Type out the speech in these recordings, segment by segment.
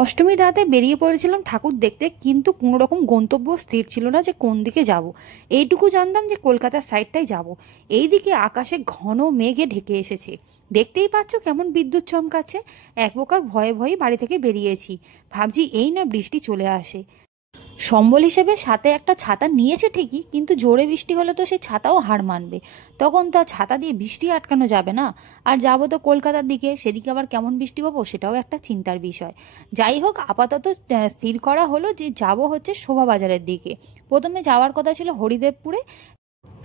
অষ্টমীর রাতে বেরিয়ে পড়েছিলাম ঠাকুর দেখতে, কিন্তু কোনো রকম গন্তব্য স্থির ছিল না যে কোন দিকে যাব। এইটুকু জানতাম যে কলকাতার সাইডটাই যাব। এইদিকে আকাশে ঘন মেঘে ঢেকে এসেছে, দেখতেই পাচ্ছ কেমন বিদ্যুৎ চমকাচ্ছে। এক প্রকার ভয়ে ভয়ে বাড়ি থেকে বেরিয়েছি, ভাবছি এই না বৃষ্টি চলে আসে। সম্বল হিসেবে সাথে একটা ছাতা নিয়েছে ঠিকই, কিন্তু জোরে বৃষ্টি হলে তো সেই ছাতাও হার মানবে। তখন তো ছাতা দিয়ে বৃষ্টি আটকানো যাবে না। আর যাবো তো কলকাতার দিকে, সেদিকে আবার কেমন বৃষ্টি পাবো সেটাও একটা চিন্তার বিষয়। যাই হোক, আপাতত স্থির করা হলো যে যাব হচ্ছে শোভাবাজারের দিকে। প্রথমে যাওয়ার কথা ছিল হরিদেবপুরে,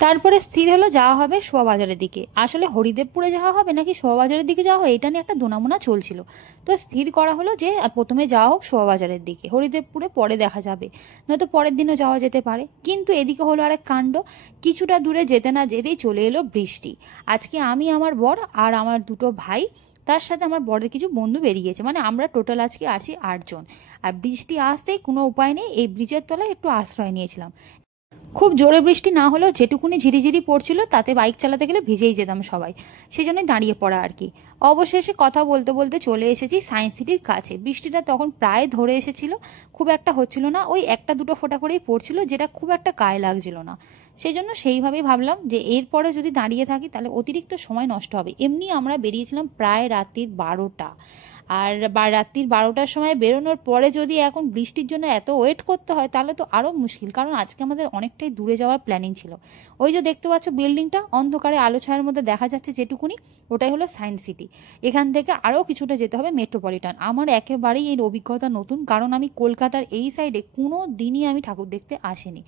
তারপরে স্থির হলো যাওয়া হবে শোভাবাজারের দিকে। আসলে হরিদেবপুরে যাওয়া হবে নাকি শোভাবাজারের দিকে যাওয়া হবে এটা নিয়ে একটা দোনামোনা চলছিল। তো স্থির করা হলো যে প্রথমে যাওয়া হোক শোভাবাজারের দিকে, হরিদেবপুরে পরে দেখা যাবে, নয়তো পরের দিনও যাওয়া যেতে পারে। কিন্তু এদিকে হলো আরেক কাণ্ড, কিছুটা দূরে যেতে না যেতেই চলে এলো বৃষ্টি। আজকে আমি, আমার বর আর আমার দুটো ভাই, তার সাথে আমার বরের কিছু বন্ধু বেরিয়েছে, মানে আমরা টোটাল আজকে আছি 8 জন। আর বৃষ্টি আসতেই কোনো উপায় নেই, এই ব্রিজের তলায় একটু আশ্রয় নিয়েছিলাম। খুব জোরে বৃষ্টি না হলেও যেটুকুনি ঝিরিঝিরি পড়ছিল তাতে বাইক চালাতে গেলে ভিজেই যেতাম সবাই, সেই জন্যই দাঁড়িয়ে পড়া আর কি। অবশেষে কথা বলতে বলতে চলে এসেছি সায়েন্স সিটির কাছে। বৃষ্টিটা তখন প্রায় ধরে এসেছিল, খুব একটা হচ্ছিল না, ওই একটা দুটো ফোঁটা করেই পড়ছিল, যেটা খুব একটা গায়ে লাগছিল না। সেই জন্য সেইভাবেই ভাবলাম যে এরপরে যদি দাঁড়িয়ে থাকি তাহলে অতিরিক্ত সময় নষ্ট হবে। এমনি আমরা বেরিয়েছিলাম প্রায় রাত্রির 12টা, আর রাত্রির 12টার সময় বেরোনোর পরে যদি এখন বৃষ্টির জন্য এত ওয়েট করতে হয় তাহলে তো আরও মুশকিল, কারণ আজকে আমাদের অনেকটাই দূরে যাওয়ার প্ল্যানিং ছিল। ওই যে দেখতে পাচ্ছ বিল্ডিংটা অন্ধকারে আলো ছায়ার মধ্যে দেখা যাচ্ছে যেটুকুনি, ওটাই হলো সায়েন্স সিটি। এখান থেকে আরও কিছুটা যেতে হবে মেট্রোপলিটন। আমার একেবারেই এই অভিজ্ঞতা নতুন, কারণ আমি কলকাতার এই সাইডে কোনো দিনই আমি ঠাকুর দেখতে আসিনি।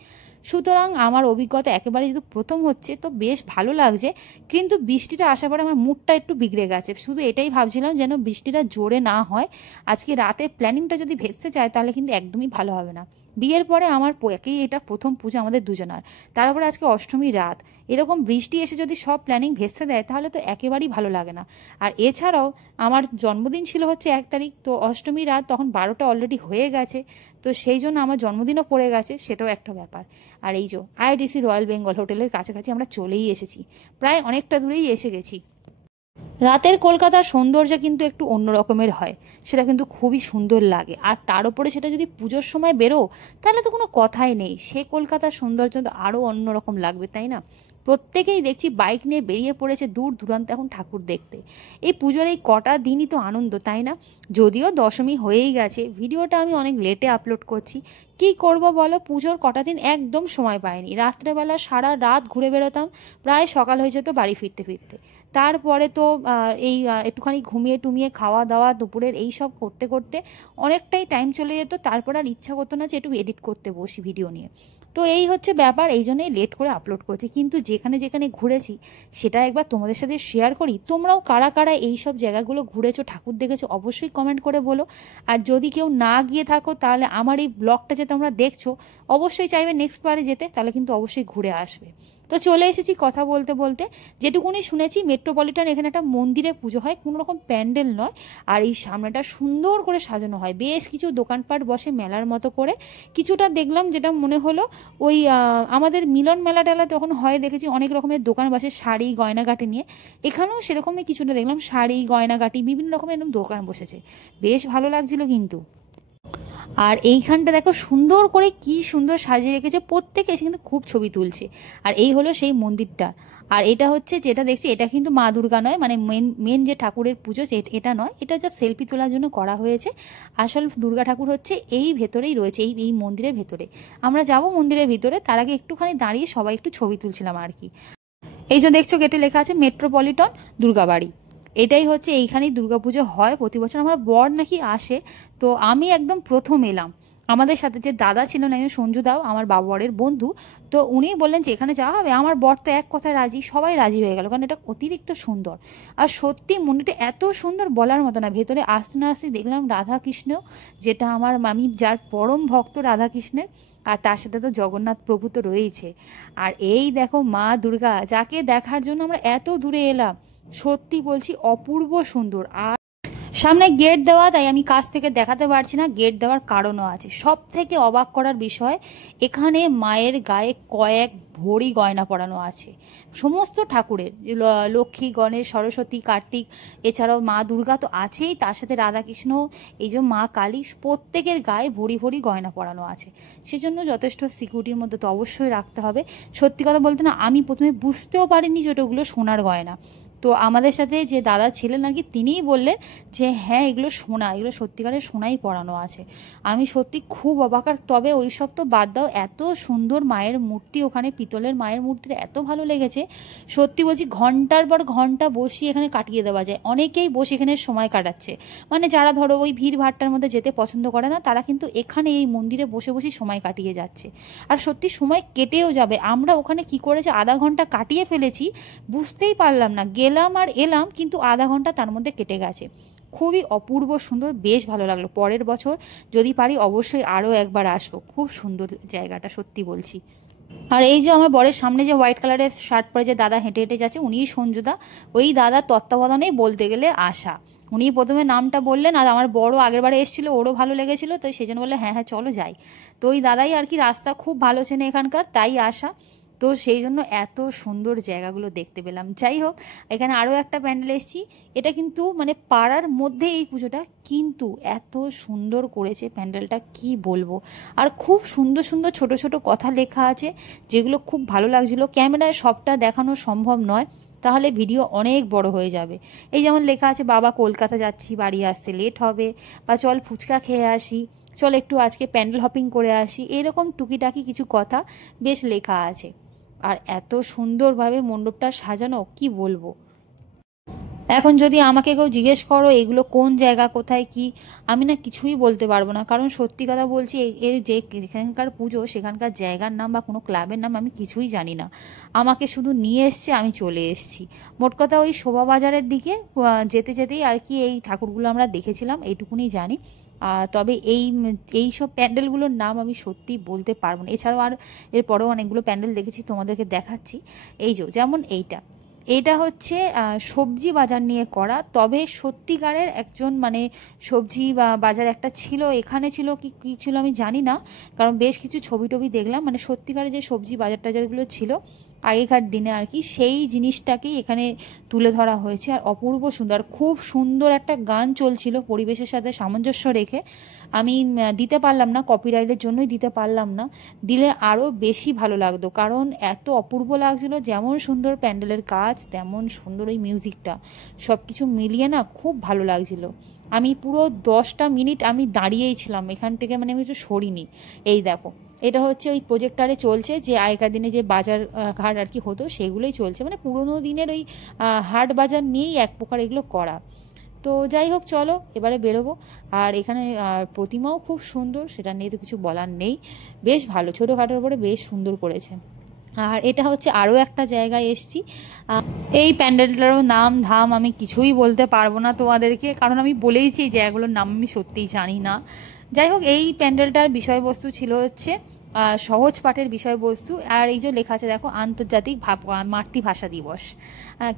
সুতরাং আমার অভিজ্ঞতা একেবারে যেহেতু প্রথম হচ্ছে, তো বেশ ভালো লাগছে। কিন্তু বৃষ্টিটা আসার পরে আমার মুডটা একটু বিগড়ে গেছে, শুধু এটাই ভাবছিলাম যেন বৃষ্টিটা জোরে না হয়। আজকে রাতে প্ল্যানিংটা যদি ভেস্তে যায় তাহলে কিন্তু একদমই ভালো হবে না। বিয়ের পরে আমার একেই এটা প্রথম পুজো আমাদের দুজনার, তারপরে আজকে অষ্টমী রাত, এরকম বৃষ্টি এসে যদি সব প্ল্যানিং ভেস্তে দেয় তাহলে তো একেবারেই ভালো লাগে না। আর এছাড়াও আমার জন্মদিন ছিল হচ্ছে 1 তারিখ, তো অষ্টমী রাত তখন 12টা অলরেডি হয়ে গেছে, তো সেই জন্য আমার জন্মদিনও পড়ে গেছে, সেটাও একটা ব্যাপার। আর এই যে আইআরডিসি রয়্যাল বেঙ্গল হোটেলের কাছাকাছি আমরা চলেই এসেছি, প্রায় অনেকটা দূরেই এসে গেছি। রাতের কলকাতার সৌন্দর্য কিন্তু একটু অন্য রকমের হয়, সেটা কিন্তু খুবই সুন্দর লাগে। আর তার উপরে সেটা যদি পুজোর সময় বেরো তাহলে তো কোনো কথাই নেই, সে কলকাতার সৌন্দর্য তো আরও অন্যরকম লাগবে, তাই না? প্রত্যেকেই দেখছি বাইক নিয়ে বেরিয়ে পড়েছে দূর দূরান্তে এখন ঠাকুর দেখতে। এই পুজোর এই কটা দিনই তো আনন্দ, তাই না? যদিও দশমী হয়েই গেছে, ভিডিওটা আমি অনেক লেটে আপলোড করছি। কি করব বলো, পুজোর কটা দিন একদম সময় পাইনি। রাত্রেবেলা সারা রাত ঘুরে বেরোতাম, প্রায় সকাল হয়ে যেত বাড়ি ফিরতে ফিরতে। তারপরে তো একটুখানি ঘুমিয়ে টুমিয়ে খাওয়া দাওয়া দুপুরের এই সব করতে করতে অনেকটাই টাইম চলে যেত। তারপর আর ইচ্ছা করতো না যে একটু এডিট করতে বসি ভিডিও নিয়ে। তো এই হচ্ছে ব্যাপার, এই জন্যই লেট করে আপলোড করছি। কিন্তু যেখানে যেখানে ঘুরেছি সেটা একবার তোমাদের সাথে শেয়ার করি। তোমরাও কারা কারা এই সব জায়গাগুলো ঘুরেছো, ঠাকুর দেখেছো, অবশ্যই কমেন্ট করে বলো। আর যদি কেউ না গিয়ে থাকো তাহলে আমার এই ব্লগটা যে তোমরা দেখছো অবশ্যই চাইবে নেক্সট বারে যেতে, তাহলে কিন্তু অবশ্যই ঘুরে আসবে। তো চলে এসেছি কথা বলতে বলতে। যেটুকুনি শুনেছি মেট্রোপলিটন এখানে একটা মন্দিরে পুজো হয়, কোনো রকম প্যান্ডেল নয়। আর এই সামনেটা সুন্দর করে সাজানো হয়, বেশ কিছু দোকানপাট বসে মেলার মতো করে। কিছুটা দেখলাম যেটা মনে হলো ওই আমাদের মিলন মেলা টেলা তখন হয়, দেখেছি অনেক রকমের দোকান বসে শাড়ি গয়নাগাটি নিয়ে। এখানেও সেরকমই কিছুটা দেখলাম, শাড়ি গয়নাগাটি বিভিন্ন রকমের এরকম দোকান বসেছে, বেশ ভালো লাগছিল কিন্তু। আর এইখানটা দেখো সুন্দর করে কি সুন্দর সাজিয়ে রেখেছে, প্রত্যেকে এসে কিন্তু খুব ছবি তুলছে। আর এই হলো সেই মন্দিরটা। আর এটা হচ্ছে যেটা দেখছি এটা কিন্তু মা দুর্গা নয়, মানে মেন মেন যে ঠাকুরের পুজো এটা নয়, এটা যা সেলফি তোলার জন্য করা হয়েছে। আসল দুর্গা ঠাকুর হচ্ছে এই ভেতরেই রয়েছে, এই মন্দিরের ভেতরে। আমরা যাব মন্দিরের ভিতরে, তার আগে একটুখানি দাঁড়িয়ে সবাই একটু ছবি তুলছিলাম আর কি। এই যে দেখছো গেটে লেখা আছে মেট্রোপলিটন দুর্গাবাড়ি। এটাই হচ্ছে এইখানেই দুর্গাপুজো হয় প্রতি বছর। আমার বর নাকি আসে, তো আমি একদম প্রথম এলাম। আমাদের সাথে যে দাদা ছিলেন একজন সঞ্জু দাও, আমার বরের বন্ধু, তো উনি বললেন যে এখানে যাওয়া হবে। আমার বর তো এক কথায় রাজি, সবাই রাজি হয়ে গেল, কারণ এটা অতিরিক্ত সুন্দর। আর সত্যি মন্দিরটা এত সুন্দর বলার মতো না। ভেতরে আসতে না আসতে দেখলাম রাধা কৃষ্ণ, যেটা আমার মামি যার পরম ভক্ত রাধা কৃষ্ণের, আর তার সাথে তো জগন্নাথ প্রভু তো রয়েইছে। আর এই দেখো মা দুর্গা, যাকে দেখার জন্য আমরা এত দূরে এলাম, সত্যি বলছি অপূর্ব সুন্দর। আর সামনে গেট দেওয়া, তাই আমি কাছ থেকে দেখাতে পারছি না। গেট দেওয়ার কারণও আছে। সব থেকে অবাক করার বিষয়, এখানে মায়ের গায়ে কয়েক ভরি গয়না পরানো আছে সমস্ত ঠাকুরের, লক্ষ্মী, গণেশ, সরস্বতী, কার্তিক, এছাড়াও মা দুর্গা তো আছেই, তার সাথে রাধাকৃষ্ণ, এই যে মা কালী, প্রত্যেকের গায়ে ভরি ভরি গয়না পরানো আছে। সেজন্য যথেষ্ট সিকিউরিটির মধ্যে তো অবশ্যই রাখতে হবে। সত্যি কথা বলতে না, আমি প্রথমে বুঝতেও পারিনি যে ওগুলো সোনার গয়না। তো আমাদের সাথে যে দাদা ছিলেন আর কি, তিনিই বললেন যে হ্যাঁ এগুলো সোনা, এগুলো সত্যিকারের সোনাই পরানো আছে। আমি সত্যি খুব অবাক। আর তবে ওই সব তো বাদ দাও, এত সুন্দর মায়ের মূর্তি, ওখানে পিতলের মায়ের মূর্তিটা এত ভালো লেগেছে। সত্যি বলছি, ঘন্টার পর ঘন্টা বসিয়ে এখানে কাটিয়ে দেওয়া যায়। অনেকেই বসে এখানে সময় কাটাচ্ছে, মানে যারা ধরো ওই ভিড় ভাট্টার মধ্যে যেতে পছন্দ করে না, তারা কিন্তু এখানে এই মন্দিরে বসে বসে সময় কাটিয়ে যাচ্ছে। আর সত্যি সময় কেটেও যাবে। আমরা ওখানে কি করেছি, আধা ঘন্টা কাটিয়ে ফেলেছি, বুঝতেই পারলাম না। গেলাম আর এলাম, কিন্তু আধা ঘন্টা তার মধ্যে কেটে গেছে। খুবই অপূর্ব সুন্দর, বেশ ভালো লাগলো। পরের বছর যদি পারি অবশ্যই আরও একবার আসবো। খুব সুন্দর জায়গাটা, সত্যি বলছি। আর এই যে আমার বরের সামনে যে হোয়াইট কালারের শার্ট পরে যে দাদা হেঁটে হেঁটে যাচ্ছে, উনিই সঞ্জুদা। ওই দাদার তত্ত্বাবধানেই বলতে গেলে আসা। উনি প্রথমে নামটা বললেন, আর আমার বড় আগেরবারে এসেছিল, ওরও ভালো লেগেছিল, তো সেই জন্য বললে হ্যাঁ হ্যাঁ চলো যাই। তো ওই দাদাই আর কি রাস্তা খুব ভালো চেনে এখানকার, তাই আসা। তো সেই জন্য এত সুন্দর জায়গাগুলো দেখতে পেলাম। যাই হোক, এখানে আরও একটা প্যান্ডেল এসেছি। এটা কিন্তু মানে পাড়ার মধ্যে এই পুজোটা, কিন্তু এত সুন্দর করেছে প্যান্ডেলটা, কি বলবো। আর খুব সুন্দর সুন্দর ছোট ছোট কথা লেখা আছে, যেগুলো খুব ভালো লাগছিল। ক্যামেরায় সবটা দেখানো সম্ভব নয়, তাহলে ভিডিও অনেক বড় হয়ে যাবে। এই যেমন লেখা আছে, বাবা কলকাতা যাচ্ছি, বাড়ি আসতে লেট হবে, বা চল ফুচকা খেয়ে আসি, চল একটু আজকে প্যান্ডেল হপিং করে আসি, এরকম টুকিটাকি কিছু কথা বেশ লেখা আছে। আর এত সুন্দরভাবে মণ্ডপটা সাজানো, কি বলবো। এখন যদি আমাকে কেউ জিজ্ঞেস করো এগুলো কোন জায়গা, কোথায়, কি, আমি না কিছুই বলতে পারবো না। কারণ সত্যি কথা বলছি, এর যে যেখানকার পুজো, সেখানকার জায়গার নাম বা কোনো ক্লাবের নাম আমি কিছুই জানি না। আমাকে শুধু নিয়ে এসছে, আমি চলে এসেছি। মোট কথা ওই শোভাবাজারের দিকে যেতে যেতেই আর কি এই ঠাকুরগুলো আমরা দেখেছিলাম, এইটুকুনি জানি। তবে এই সব প্যান্ডেলগুলোর নাম আমি সত্যি বলতে পারবো না। এছাড়াও আর এরপরেও অনেকগুলো প্যান্ডেল দেখেছি, তোমাদেরকে দেখাচ্ছি। এই যেমন এইটা হচ্ছে সবজি বাজার নিয়ে করা। তবে সত্যিকারের একজন মানে সবজি বা বাজার একটা ছিল, এখানে ছিল কি কী ছিল আমি জানি না, কারণ বেশ কিছু ছবি টবি দেখলাম। মানে সত্যিকারের যে সবজি বাজার টাজারগুলো ছিল আগেকার দিনে আর কি, সেই জিনিসটাকেই এখানে তুলে ধরা হয়েছে। আর অপূর্ব সুন্দর, খুব সুন্দর একটা গান চলছিল পরিবেশের সাথে সামঞ্জস্য রেখে। আমি দিতে পারলাম না, কপিরাইটের জন্যই দিতে পারলাম না। দিলে আরও বেশি ভালো লাগতো, কারণ এত অপূর্ব লাগছিল। যেমন সুন্দর প্যান্ডেলের কাজ, তেমন সুন্দর ওই মিউজিকটা, সব কিছু মিলিয়ে না খুব ভালো লাগছিল। আমি পুরো 10টা মিনিট আমি দাঁড়িয়েই ছিলাম এখান থেকে, মানে আমি একটু সরিনি। এই দেখো, এটা হচ্ছে ওই প্রজেক্টারে চলছে, যে আগেকার দিনে যে বাজার ঘাট আর কি হতো, সেগুলোই চলছে। মানে পুরোনো দিনের ওই হাট বাজার নিয়েই এক প্রকার এগুলো করা। তো যাই হোক, চলো এবারে বেরোবো। আর এখানে প্রতিমাও খুব সুন্দর, সেটা নিয়ে তো কিছু বলার নেই। বেশ ভালো, ছোটোখাটোর উপরে বেশ সুন্দর করেছে। আর এটা হচ্ছে আরও একটা জায়গায় এসছি। এই প্যান্ডেলটারও নাম ধাম আমি কিছুই বলতে পারবো না তোমাদেরকে, কারণ আমি বলেইছি এই জায়গাগুলোর নাম আমি সত্যিই জানি না। যাই হোক, এই প্যান্ডেলটার বিষয়বস্তু ছিল হচ্ছে সহজ পাঠের বিষয়বস্তু। আর এই যে লেখা আছে দেখো, আন্তর্জাতিক মাতৃভাষা দিবস।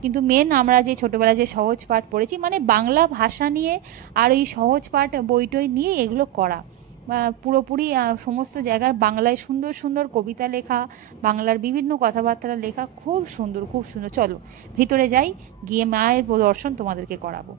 কিন্তু মেন আমরা যে ছোটোবেলায় যে সহজ পাঠ পড়েছি, মানে বাংলা ভাষা নিয়ে আর এই সহজ পাঠ বইটই নিয়ে এগুলো করা। পুরোপুরি সমস্ত জায়গায় বাংলায় সুন্দর সুন্দর কবিতা লেখা, বাংলার বিভিন্ন কথাবার্তা লেখা, খুব সুন্দর খুব সুন্দর। চলো ভিতরে যাই, গিয়ে মায়ের প্রদর্শন তোমাদেরকে করাবো।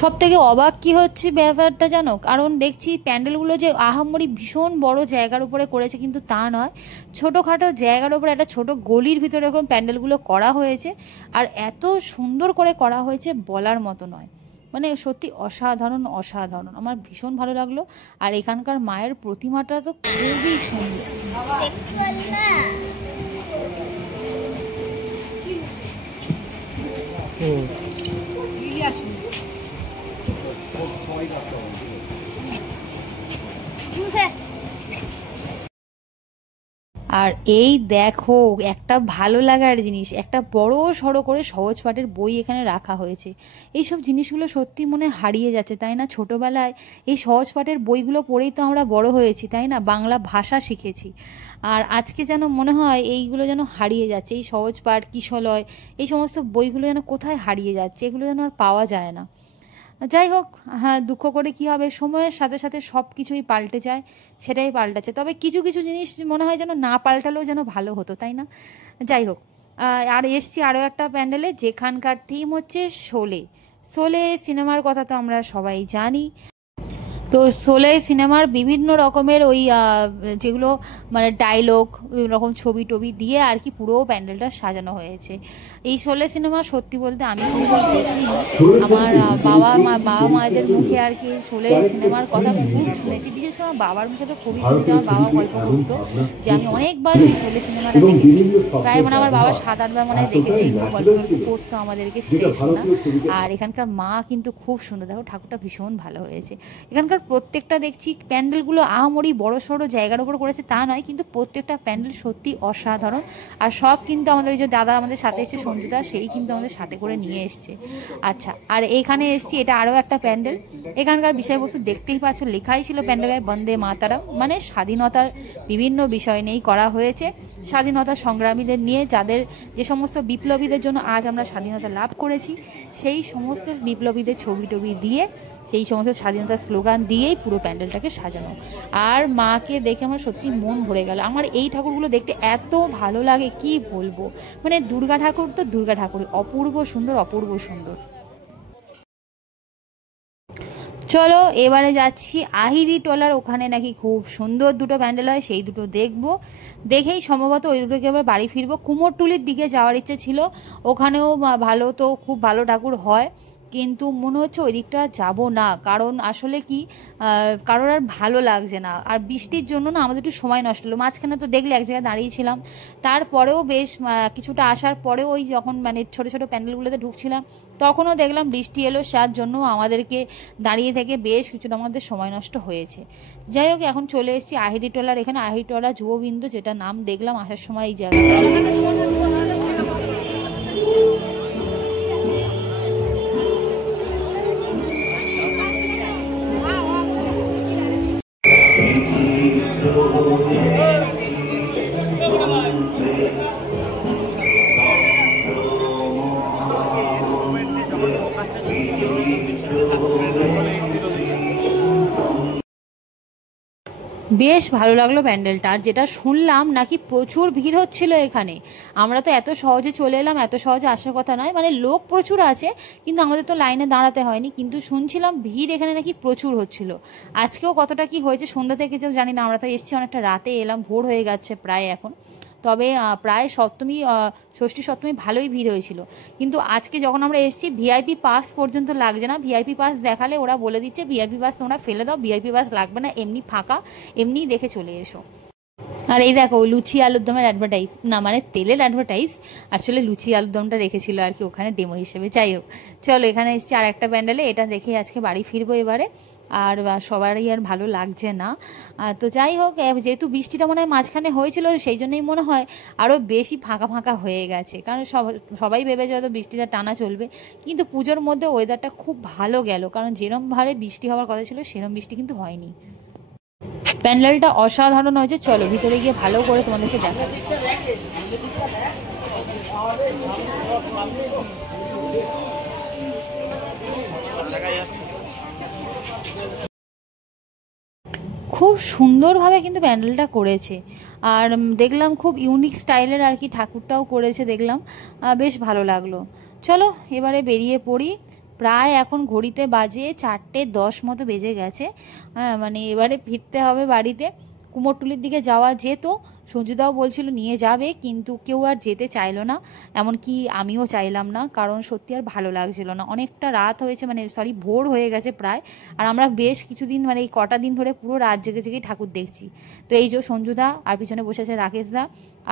সব থেকে অবাক কি হচ্ছে ব্যাপারটা জানো, কারণ দেখছি প্যান্ডেলগুলো যে আহামরি ভীষণ বড় জায়গার উপরে করেছে, কিন্তু তা নয়, ছোটোখাটো জায়গার উপরে একটা ছোট গলির ভিতরে এরকম প্যান্ডেলগুলো করা হয়েছে। আর এত সুন্দর করে করা হয়েছে বলার মতো নয়, মানে সত্যি অসাধারণ অসাধারণ, আমার ভীষণ ভালো লাগলো। আর এখানকার মায়ের প্রতিমাটা তো খুবই সুন্দর। আর এই দেখো, একটা ভালো লাগার জিনিস, একটা বড় সড়ো করে সহজ পাঠের বই এখানে রাখা হয়েছে। এইসব জিনিসগুলো সত্যি মনে হারিয়ে যাচ্ছে, তাই না? ছোটোবেলায় এই সহজ পাঠের বইগুলো পড়েই তো আমরা বড় হয়েছি, তাই না? বাংলা ভাষা শিখেছি। আর আজকে যেন মনে হয় এইগুলো যেন হারিয়ে যাচ্ছে, এই সহজ পাঠ, কিশলয়, এই সমস্ত বইগুলো যেন কোথায় হারিয়ে যাচ্ছে, এগুলো যেন আর পাওয়া যায় না। যাই হোক, হ্যাঁ, দুঃখ করে কি হবে, সময়ের সাথে সাথে সব কিছুই পাল্টে যায়, সেটাই পাল্টাচ্ছে। তবে কিছু কিছু জিনিস মনে হয় যেন না পাল্টালেও যেন ভালো হতো, তাই না? যাই হোক, আর এসছি আরও একটা প্যান্ডেলে, যেখানকার থিম হচ্ছে শোলে। শোলে সিনেমার কথা তো আমরা সবাই জানি। তো শোলে সিনেমার বিভিন্ন রকমের ওই যেগুলো মানে ডায়লগ, বিভিন্ন রকম ছবি টবি দিয়ে আর কি পুরো প্যান্ডেলটা সাজানো হয়েছে। এই শোলে সিনেমা সত্যি বলতে আমি খুব দেখিনি। আমার বাবা মায়েদের মুখে আর কি শোলে সিনেমার কথা খুব শুনেছি, বিশেষ করে আমার বাবার মুখে তো খুবই শুনেছি। আমার বাবা গল্প করতো যে আমি অনেকবার ওই শোলে সিনেমাটা দেখেছি, প্রায় মানে আমার বাবা 7-8 বার মানে দেখেছি, গল্প করতো আমাদেরকে, সেটাই শোনা। আর এখানকার মা কিন্তু খুব সুন্দর, দেখো ঠাকুরটা ভীষণ ভালো হয়েছে। এখানকার প্রত্যেকটা দেখছি প্যান্ডেলগুলো আহামরি বড় সড়ো জায়গার উপর করেছে তা নয়, কিন্তু প্রত্যেকটা প্যান্ডেল সত্যি অসাধারণ। আর সব কিন্তু আমাদের এই যে দাদা আমাদের সাথে এসেছে সঞ্জুদা, সেই কিন্তু আমাদের সাথে করে নিয়ে এসছে। আচ্ছা, আর এইখানে এসছি, এটা আরও একটা প্যান্ডেল। এখানকার বিষয়বস্তু দেখতেই পাচ্ছ, লেখাই ছিল প্যান্ডেলে বন্দে মাতারাম, মানে স্বাধীনতার বিভিন্ন বিষয় নিয়েই করা হয়েছে। স্বাধীনতা সংগ্রামীদের নিয়ে, যাদের যে সমস্ত বিপ্লবীদের জন্য আজ আমরা স্বাধীনতা লাভ করেছি, সেই সমস্ত বিপ্লবীদের ছবি টবি দিয়ে, সেই সমস্ত স্বাধীনতার স্লোগান দিয়েই পুরো প্যান্ডেলটাকে সাজানো। আর মাকে দেখে আমার সত্যি মন ভরে গেল। আমার এই ঠাকুরগুলো দেখতে এত ভালো লাগে কি বলবো, মানে দুর্গা ঠাকুর তো দুর্গা ঠাকুরই, অপূর্ব সুন্দর, অপূর্ব সুন্দর। চলো এবারে যাচ্ছি আহিরি টোলার, ওখানে নাকি খুব সুন্দর দুটো প্যান্ডেল হয়, সেই দুটো দেখবো। দেখেই সম্ভবত ওই দুটোকে এবার বাড়ি ফিরবো। কুমোরটুলির দিকে যাওয়ার ইচ্ছে ছিল, ওখানেও ভালো, তো খুব ভালো ঠাকুর হয়, কিন্তু মনে হচ্ছে ওই দিকটা যাবো না, কারণ আসলে কি কারোর আর ভালো লাগছে না। আর বৃষ্টির জন্য না আমাদের একটু সময় নষ্ট হলো। মাঝখানে তো দেখলে এক জায়গায় দাঁড়িয়েছিলাম, তারপরেও বেশ কিছুটা আসার পরেও ওই যখন মানে ছোটো ছোটো প্যান্ডেলগুলোতে ঢুকছিলাম, তখনও দেখলাম বৃষ্টি এলো, যার জন্য আমাদেরকে দাঁড়িয়ে থেকে বেশ কিছুটা আমাদের সময় নষ্ট হয়েছে। যাই হোক, এখন চলে এসেছি আহিরিটোলার, এখানে আহিরিটোলা যুববিন্দু, যেটা নাম দেখলাম আসার সময় এই জায়গাটা। বেশ ভালো লাগলো প্যান্ডেলটা। আর যেটা শুনলাম নাকি প্রচুর ভিড় হচ্ছিল এখানে। আমরা তো এত সহজে চলে এলাম, এত সহজে আসার কথা নয়, মানে লোক প্রচুর আছে, কিন্তু আমাদের তো লাইনে দাঁড়াতে হয়নি, কিন্তু শুনছিলাম ভিড় এখানে নাকি প্রচুর হচ্ছিল। আজকেও কতটা কি হয়েছে সন্ধ্যা থেকে যে জানি না, আমরা তো এসেছি অনেকটা রাতে, এলাম ভোর হয়ে যাচ্ছে প্রায় এখন। তবে প্রায় সপ্তমী ষষ্ঠী সপ্তমী ভালোই ভিড় হয়েছিল, কিন্তু আজকে যখন আমরা এসেছি ভিআইপি পাস পর্যন্ত লাগছে না। ভিআইপি পাস দেখালে ওরা বলে দিচ্ছে ভিআইপি পাস তোমরা ফেলে দাও, ভিআইপি পাস লাগবে না, এমনি ফাঁকা, এমনিই দেখে চলে এসো। আর এই দেখো লুচি আলুর দমের অ্যাডভার্টাইজ, না মানে তেলের অ্যাডভার্টাইজ, আসলে লুচি আলুর দমটা রেখেছিল আর কি ওখানে ডেমো হিসেবে। যাই হোক, চলো এখানে এসেছি আর একটা প্যান্ডেলে, এটা দেখে আজকে বাড়ি ফিরবো এবারে। আর সবারই আর ভালো লাগছে না। তো যাই হোক, যেহেতু বৃষ্টিটা মনে হয় মাঝখানে হয়েছিল, সেই জন্যই মনে হয় আরও বেশি ফাঁকা ফাঁকা হয়ে গেছে, কারণ সবাই ভেবেছে হয়তো বৃষ্টিটা টানা চলবে। কিন্তু পুজোর মধ্যে ওয়েদারটা খুব ভালো গেল, কারণ যেরমভাবে বৃষ্টি হওয়ার কথা ছিল সেরম বৃষ্টি কিন্তু হয়নি। প্যান্ডেলটা অসাধারণ হয়েছে, চলো ভিতরে গিয়ে ভালো করে তোমাদেরকে দেখাবো। খুব সুন্দরভাবে কিন্তু প্যান্ডেলটা করেছে। আর দেখলাম খুব ইউনিক স্টাইলের আর কি ঠাকুরটাও করেছে, দেখলাম বেশ ভালো লাগলো। চলো এবারে বেরিয়ে পড়ি। প্রায় এখন ঘড়িতে বাজে 4:10 মতো বেজে গেছে। হ্যাঁ, মানে এবারে ফিরতে হবে বাড়িতে। কুমোরটুলির দিকে যাওয়া যেত, সঞ্জুদাও বলছিল নিয়ে যাবে, কিন্তু কেউ আর যেতে চাইলো না, এমনকি আমিও চাইলাম না, কারণ সত্যি আর ভালো লাগছিল না। অনেকটা রাত হয়েছে, মানে সরি ভোর হয়ে গেছে প্রায়। আর আমরা বেশ কিছুদিন মানে এই কটা দিন ধরে পুরো রাত জেগে জেগেই ঠাকুর দেখছি। তো এই যে সঞ্জুদা, আর পিছনে বসে আছে রাকেশদা,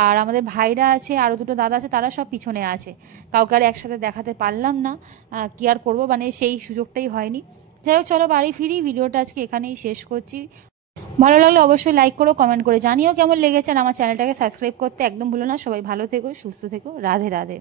আর আমাদের ভাইরা আছে, আরও দুটো দাদা আছে, তারা সব পিছনে আছে। কাউকে আর একসাথে দেখাতে পারলাম না, কি আর করবো, মানে সেই সুযোগটাই হয়নি। যাই হোক, চলো বাড়ি ফিরি। ভিডিওটা আজকে এখানেই শেষ করছি। ভালো লাগলে অবশ্যই লাইক করো, কমেন্ট করে জানিও কেমন লেগেছে, আর আমার চ্যানেলটাকে সাবস্ক্রাইব করতে একদম ভুলো না। সবাই ভালো থেকো, সুস্থ থেকো, রাধে রাধে।